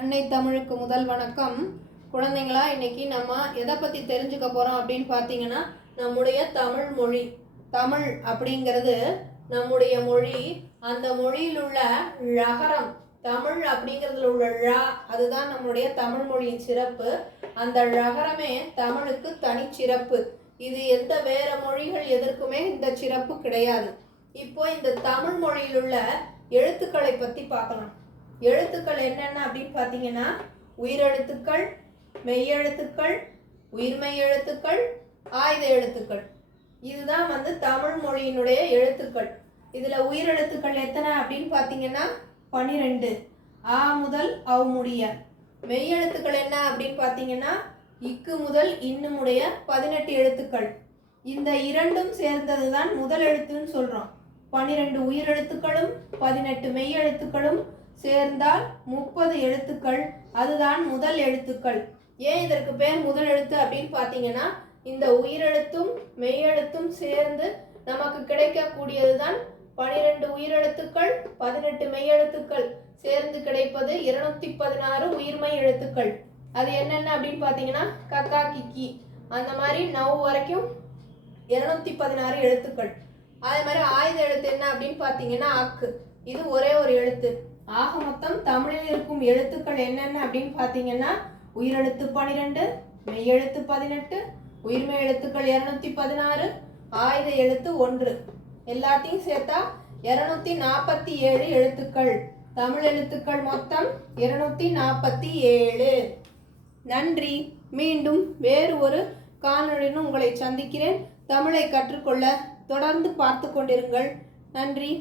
அன்னை தமிழுக்கு முதல் வணக்கம். குழந்தைங்களா, இன்னைக்கு நம்ம எதை பற்றி தெரிஞ்சுக்க போகிறோம் அப்படின்னு பார்த்தீங்கன்னா, நம்முடைய தமிழ் மொழி. தமிழ் அப்படிங்கிறது நம்முடைய மொழி. அந்த மொழியில் உள்ள ழகரம், தமிழ் அப்படிங்கிறதுல உள்ள ழா, அதுதான் நம்முடைய தமிழ் மொழியின் சிறப்பு. அந்த ழகரமே தமிழுக்கு தனிச்சிறப்பு. இது எந்த வேற மொழிகள் எதற்குமே இந்த சிறப்பு கிடையாது. இப்போ இந்த தமிழ் மொழியில் உள்ள எழுத்துக்களை பற்றி பார்க்கலாம். எழுத்துக்கள் என்னென்ன அப்படின்னு பார்த்தீங்கன்னா, உயிரெழுத்துக்கள், மெய்யெழுத்துக்கள், உயிர்மெய் எழுத்துக்கள், ஆயுத எழுத்துக்கள். இதுதான் தமிழ் மொழியினுடைய எழுத்துக்கள். இதில் உயிரெழுத்துக்கள் எத்தனை அப்படின்னு பார்த்தீங்கன்னா 12. ஆ முதல் அவ் முடிய. மெய்யெழுத்துக்கள் என்ன அப்படின்னு பார்த்தீங்கன்னா, இக்கு முதல் இன்னுமுடைய 18 எழுத்துக்கள். இந்த இரண்டும் சேர்ந்தது தான் முதல் எழுத்துன்னு சொல்கிறோம். 12 உயிரெழுத்துக்களும் 18 மெய்யெழுத்துக்களும் சேர்ந்தால் 30 எழுத்துக்கள். அதுதான் முதல் எழுத்துக்கள். ஏன் இதற்கு பேர் முதல் எழுத்து அப்படின்னு பார்த்தீங்கன்னா, இந்த உயிரெழுத்தும் மெய்யெழுத்தும் சேர்ந்து நமக்கு கிடைக்கக்கூடியது தான் 12 உயிரெழுத்துக்கள் 18 மெய்யெழுத்துக்கள் சேர்ந்து கிடைப்பது 216 உயிர்மெய் எழுத்துக்கள். அது என்னென்ன அப்படின்னு பார்த்தீங்கன்னா, கக்கா கிக்கி அந்த மாதிரி நவ் வரைக்கும் 216 எழுத்துக்கள். அதே மாதிரி ஆயுத எழுத்து என்ன அப்படின்னு பார்த்தீங்கன்னா அக்கு. இது ஒரே ஒரு எழுத்து. ஆக மொத்தம் தமிழில் இருக்கும் எழுத்துக்கள் என்னென்ன அப்படின்னு பார்த்தீங்கன்னா, உயிரெழுத்து 12, மெய்யெழுத்து 18, உயிர்மெய் எழுத்துக்கள் 216, ஆயுத எழுத்து 1. எல்லாத்தையும் சேர்த்தா 247 எழுத்துக்கள். தமிழ் எழுத்துக்கள் மொத்தம் 247. நன்றி. மீண்டும் வேறு ஒரு காணொளியுடன் உங்களை சந்திக்கிறேன். தமிழை கற்றுக்கொள்ள தொடர்ந்து பார்த்து கொண்டிருங்கள். நன்றி.